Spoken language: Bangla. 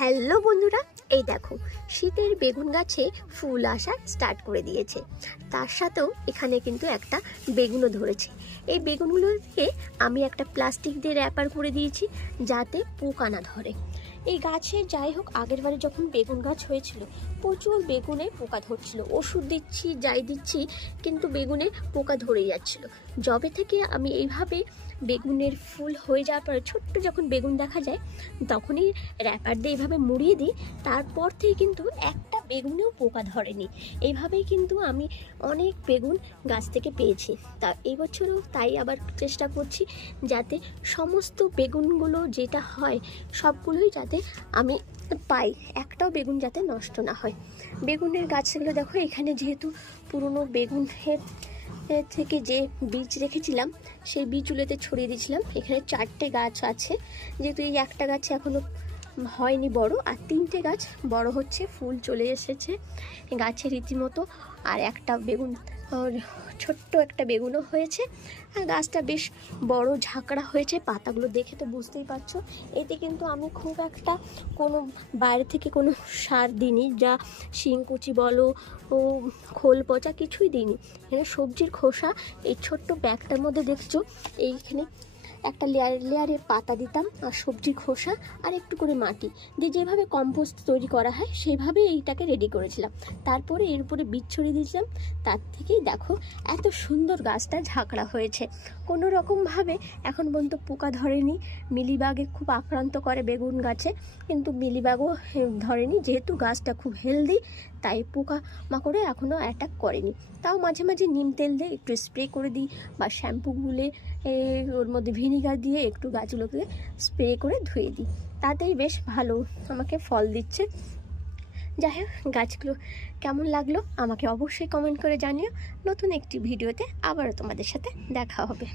হ্যালো বন্ধুরা, এই দেখো শীতের বেগুন গাছে ফুল আসা স্টার্ট করে দিয়েছে। তার সাথেও এখানে কিন্তু একটা বেগুনও ধরেছে। এই বেগুনগুলোকে আমি একটা প্লাস্টিক দিয়ে র্যাপার করে দিয়েছি যাতে পোকা না ধরে। এই গাছে যাই হোক, আগের বারে যখন বেগুন গাছ হয়েছিল প্রচুর বেগুনে পোকা ধরছিল, ওষুধ দিচ্ছি যাই দিচ্ছি কিন্তু বেগুনে পোকা ধরে যাচ্ছিল। যবে থেকে আমি এইভাবে বেগুনের ফুল হয়ে যাওয়ার পরে ছোট্ট যখন বেগুন দেখা যায় তখনই র্যাপার দিয়ে এইভাবে মুড়িয়ে দিই, তারপর থেকে কিন্তু একটা বেগুনেও পোকা ধরেনি। এইভাবেই কিন্তু আমি অনেক বেগুন গাছ থেকে পেয়েছি। তা এই বছরও তাই আবার চেষ্টা করছি যাতে সমস্ত বেগুনগুলো যেটা হয় সবগুলোই যাতে আমি পাই, একটাও বেগুন যাতে নষ্ট না হয়। বেগুনের গাছগুলো দেখো, এখানে যেহেতু পুরনো বেগুনের থেকে যে বীজ রেখেছিলাম সেই বীজগুলোতে ছড়িয়ে দিয়েছিলাম। এখানে 4টে গাছ আছে, যেহেতু এই একটা গাছে এখনো হয়নি বড়, আর 3টে গাছ বড় হচ্ছে, ফুল চলে এসেছে গাছে রীতিমতো। আর একটা বেগুন, ছোট্ট একটা বেগুনও হয়েছে। আর গাছটা বেশ বড় ঝাঁকড়া হয়েছে, পাতাগুলো দেখে তো বুঝতেই পারছো। এতে কিন্তু আমি খুব একটা কোনো বাইরে থেকে কোনো সার দিইনি, যা শিংকুচি বলো ও খোল পচা কিছুই দিইনি। এখানে সবজির খোসা এই ছোট্ট ব্যাগটার মধ্যে দেখছো, এইখানে একটা লেয়ারে পাতা দিতাম আর সবজির খোসা আর একটু করে মাটি দিয়ে যেভাবে কম্পোস্ট তৈরি করা হয় সেইভাবে এইটাকে রেডি করেছিলাম। তারপরে এর উপরে বীজ ছড়িয়ে দিয়েছিলাম। তার থেকেই দেখো এত সুন্দর গাছটা ঝাঁকড়া হয়েছে। কোনো রকমভাবে এখন পর্যন্ত পোকা ধরেনি। মিলিবাগে খুব আক্রান্ত করে বেগুন গাছে, কিন্তু মিলিবাগও ধরেনি, যেহেতু গাছটা খুব হেলদি তাই পোকা মাকড়ে এখনও অ্যাটাক করেনি। তাও মাঝে মাঝে নিম তেল দিয়ে একটু স্প্রে করে দিই, বা শ্যাম্পু গুলে ওর মধ্যে ভিনিগার দিয়ে একটু গাছগুলোকে স্প্রে করে ধুয়ে দিই, তাতেই বেশ ভালো আমাকে ফল দিচ্ছে। যাই হোক, গাছগুলো কেমন লাগলো আমাকে অবশ্যই কমেন্ট করে জানিও। নতুন একটি ভিডিওতে আবারও তোমাদের সাথে দেখা হবে।